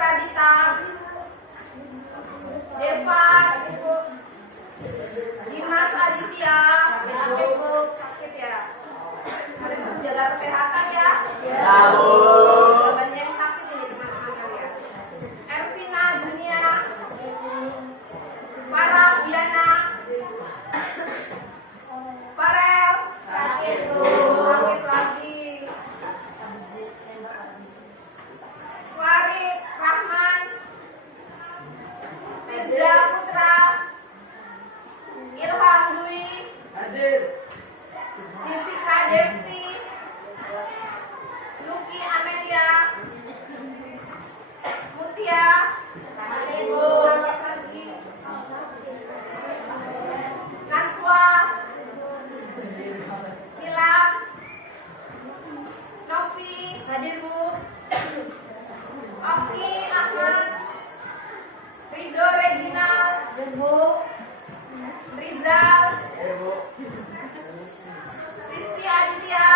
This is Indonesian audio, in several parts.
Pradita, Devan, Dimas Aditya, sakit ya. Kalian menjaga kesehatan ya. Banyak yang sakit ini teman-teman kalian. Ervina Dunia, Farah Diana, Farel, sakit lagi. Farid Rahman, Firza Putra, Ilham Dwi, Jessica Devti, Luki Amelia, Mutia, Naswa, Nilam, Novi, Oki Ahmad, Rido Reginal, Rizal, Rizky Aditya,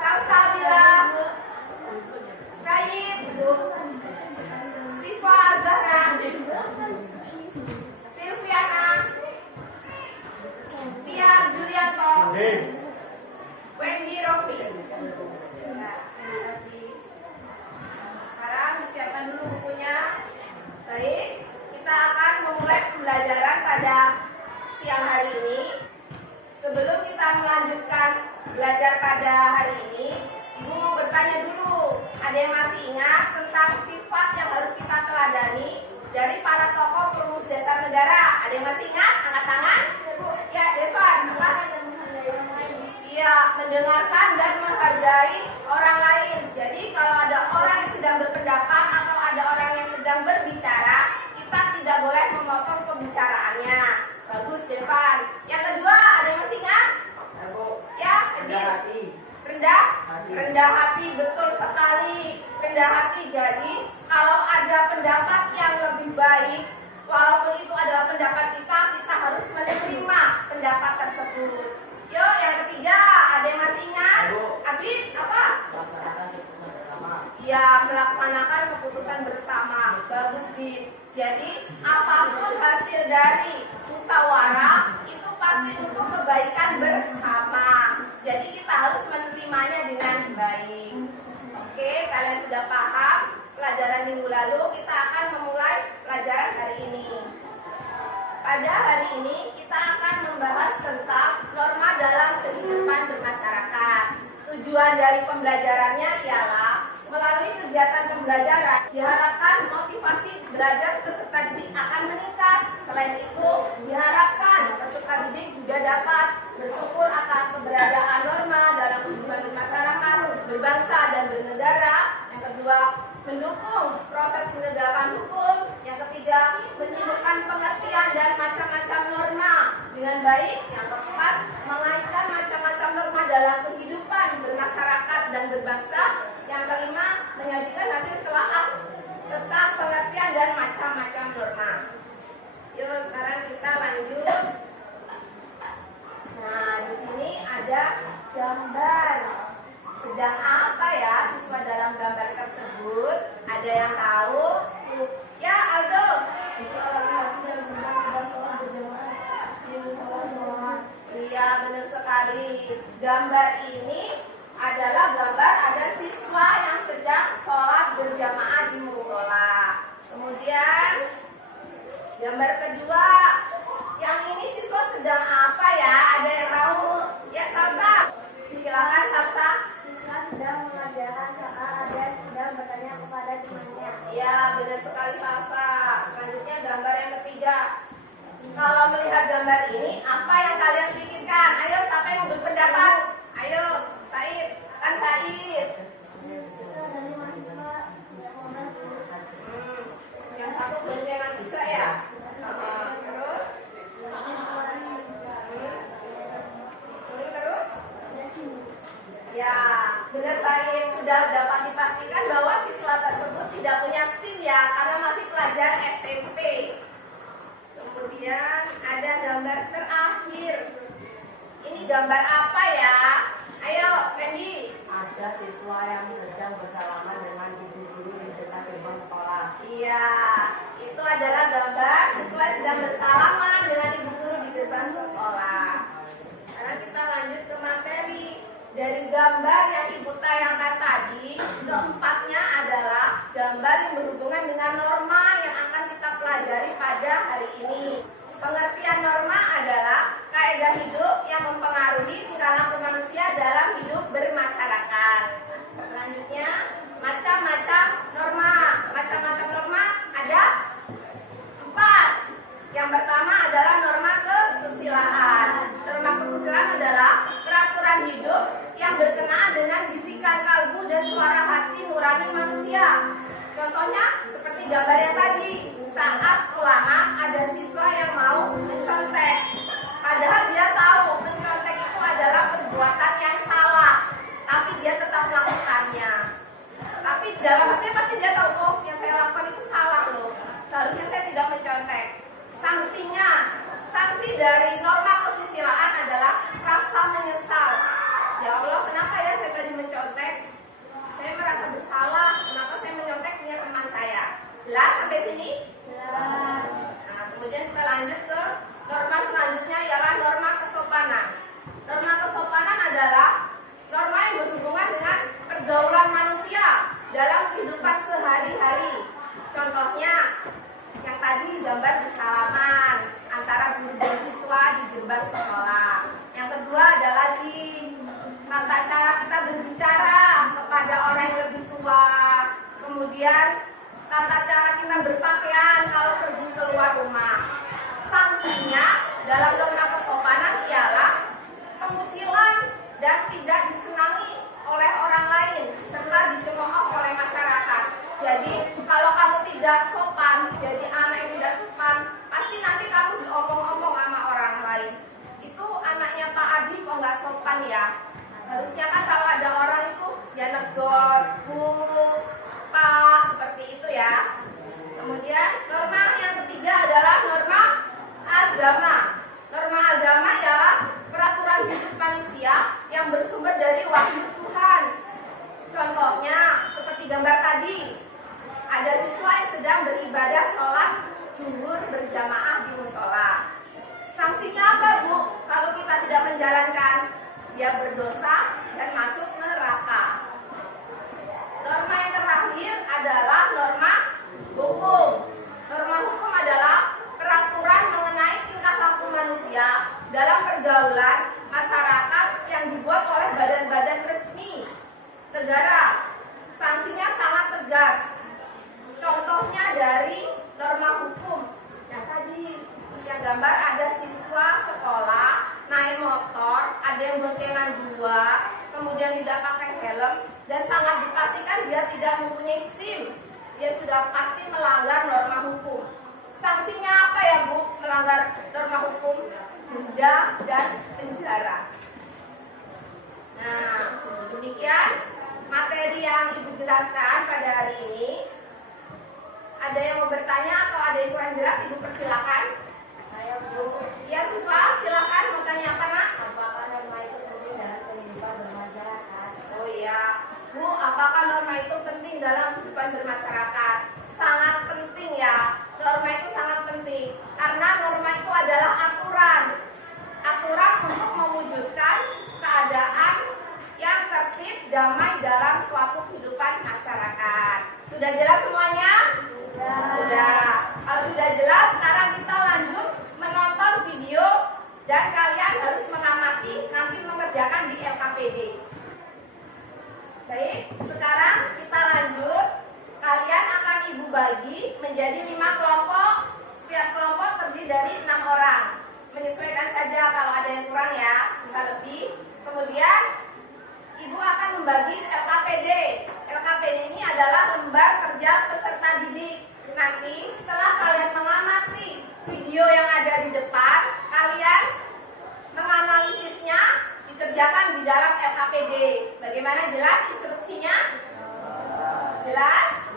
Salsabila, Said, Siva Zahra, Silviana, Tia Julianto, Wendy Rofi. Nah, terima kasih. Sekarang disiapkan dulu bukunya. Baik, kita akan memulai pembelajaran pada siang hari ini. Sebelum kita melanjutkan belajar pada hari ini, Ibu mau bertanya dulu. Ada yang masih ingat tentang sifat yang harus kita teladani dari para tokoh perumus dasar negara? Ada yang masih ingat? Angkat tangan. Ya, Devan. Apa? Iya, mendengarkan dan menghargai orang lain. Jadi kalau ada orang yang sedang berpendapat atau ada orang yang sedang berbicara, kita tidak boleh memotong pembicaraannya. Bagus, Devan. Yang kedua, ada yang masih ingat? Ya, rendah hati, betul sekali. Rendah hati. Jadi kalau ada pendapat yang lebih baik, walaupun itu adalah pendapat kita harus menerima pendapat tersebut. Yuk, yang ketiga, ada yang masih ingat? Abid, apa? Ya, melaksanakan keputusan bersama. Bagus, Bid. Jadi apapun hasil dari musyawarah itu pasti untuk kebaikan bersama. Jadi kita harus menerimanya dengan baik. Oke, kalian sudah paham? Pelajaran minggu lalu kita akan memulai pelajaran hari ini. Pada hari ini kita akan membahas tentang norma dalam kehidupan bermasyarakat. Tujuan dari pembelajarannya ialah melalui kegiatan pembelajaran diharapkan motivasi belajar peserta didik akan meningkat. Selain itu, diharapkan peserta didik juga dapat bersyukur atas keberadaan norma dalam kehidupan bermasyarakat, berbangsa dan bernegara. Yang kedua, mendukung proses penegakan hukum. Yang ketiga, menyimpulkan pengertian dan macam-macam norma dengan baik. Yang keempat, mengaitkan macam-macam norma dalam kehidupan bermasyarakat dan berbangsa. Yang kelima, menyajikan hasil telaah tentang pengertian dan macam-macam norma. Yuk, sekarang kita lanjut. Nah, di sini ada gambar. Sedang apa ya siswa dalam gambar tersebut? Ada yang tahu? Ya, Aldo. Iya, benar sekali. Gambar ini adalah gambar ada siswa yang sedang sholat berjamaah di musola. Kemudian gambar kedua, yang ini siswa sedang apa ya? Ada yang tahu? Ya, Salsa. Silakan, Salsa. Sedang mengajarkan soal dan sedang bertanya kepada temannya. Ya, benar sekali, Salsa. Selanjutnya gambar yang ketiga. Kalau melihat gambar ini, apa yang kalian pikirkan? Ayo, siapa yang berpendapat? Ayo, Said. Kan Said. Yang satu boncengan bisa ya? Terus? Terus? Ya, benar Said. Sudah dapat dipastikan bahwa siswa tersebut tidak punya SIM ya, karena masih pelajar SMP. Kemudian ada gambar terakhir. Ini gambar apa ya? Ayo, Fendi. Ada siswa yang sedang bersalaman dengan ibu guru yang gambar yang berhubungan dengan norma yang akan kita pelajari pada hari ini. Pengertian norma adalah kaidah hidup yang mempengaruhi tingkah laku manusia dalam hidup bermasyarakat. Selanjutnya, macam-macam norma. Macam-macam norma ada 4. Yang pertama adalah norma kesusilaan. Norma kesusilaan adalah peraturan hidup yang berkenaan dengan bisikan kalbu dan suara hati nurani manusia. Contohnya seperti gambar yang tadi, saat ulangan ada siswa yang mau mencontek. Padahal dia tahu mencontek itu adalah perbuatan yang salah, tapi dia tetap melakukannya. Tapi dalam hatinya pasti dia tahu, oh yang saya lakukan itu salah loh. Seharusnya saya tidak mencontek. Sanksi dari norma kesusilaan adalah rasa menyesal. Ya Allah, kenapa ya saya tadi mencontek? Saya merasa bersalah. Kenapa saya menyontek punya teman saya? Jelas sampai sini? Jelas. Nah, kemudian kita lanjut ke norma selanjutnya, ialah norma kesopanan. Norma kesopanan adalah norma yang berhubungan dengan pergaulan manusia dalam kehidupan sehari-hari. Contohnya, yang tadi gambar bersalaman antara guru dan siswa di gerbang sekolah. Yang kedua adalah di tata cara kita berbicara kepada orang yang lebih tua. Kemudian tata cara kita berpakaian kalau pergi keluar rumah. Sanksinya dalam norma kesopanan ialah pengucilan dan tidak disenangi oleh orang lain serta dicemooh oleh masyarakat. Jadi kalau kamu tidak sopan, jadi anak yang tidak sopan, pasti nanti kamu diomong-omong sama orang lain. Itu anaknya Pak Adi kok nggak sopan ya? Harusnya kan kalau ada orang itu ya negor, Bu, Pak, seperti itu ya. Kemudian norma yang ketiga adalah norma agama. Norma agama ialah peraturan hidup manusia yang bersumber dari wahyu Tuhan. Contohnya seperti gambar tadi, ada siswa yang sedang beribadah sholat zuhur berjamaah di musola. Sanksinya apa, Bu? Kalau kita tidak menjalankan, dia berdosa dan masuk neraka. Norma yang terakhir adalah norma hukum. Norma hukum adalah peraturan mengenai tingkah laku manusia dalam pergaulan masyarakat yang dibuat oleh badan-badan resmi negara. Sanksinya sangat tegas. Contohnya dari norma hukum yang tadi, yang gambar ada siswa sekolah naik motor, ada yang boncengan 2, kemudian tidak pakai helm, dan sangat dipastikan dia tidak mempunyai SIM. Dia sudah pasti melanggar norma hukum. Sanksinya apa ya, Bu? Melanggar norma hukum? Denda dan penjara. Nah, demikian materi yang Ibu jelaskan pada hari ini. Ada yang mau bertanya atau ada yang kurang jelas, Ibu persilakan. Saya Bu. Ya, Sufa, silakan mau tanya apa, Nak? Apakah norma itu penting dalam kehidupan bermasyarakat? Oh iya, Bu, apakah norma itu penting dalam kehidupan bermasyarakat? Sangat penting ya. Norma itu sangat penting karena norma itu adalah aturan. Aturan untuk mewujudkan keadaan yang tertib, damai dalam suatu kehidupan masyarakat. Sudah jelas semuanya? Sudah. Kalau sudah jelas, sekarang kita lanjut menonton video dan kalian harus mengamati nanti mengerjakan di LKPD. Baik, sekarang kita lanjut. Kalian akan Ibu bagi menjadi 5 kelompok. Setiap kelompok terdiri dari 6 orang. Menyesuaikan saja kalau ada yang kurang ya, bisa lebih. Kemudian Ibu akan membagi LKPD. LKPD ini adalah lembar kerja peserta didik. Nanti setelah kalian mengamati video yang ada di depan, kalian menganalisisnya, dikerjakan di dalam LKPD. Bagaimana, jelas instruksinya? Jelas?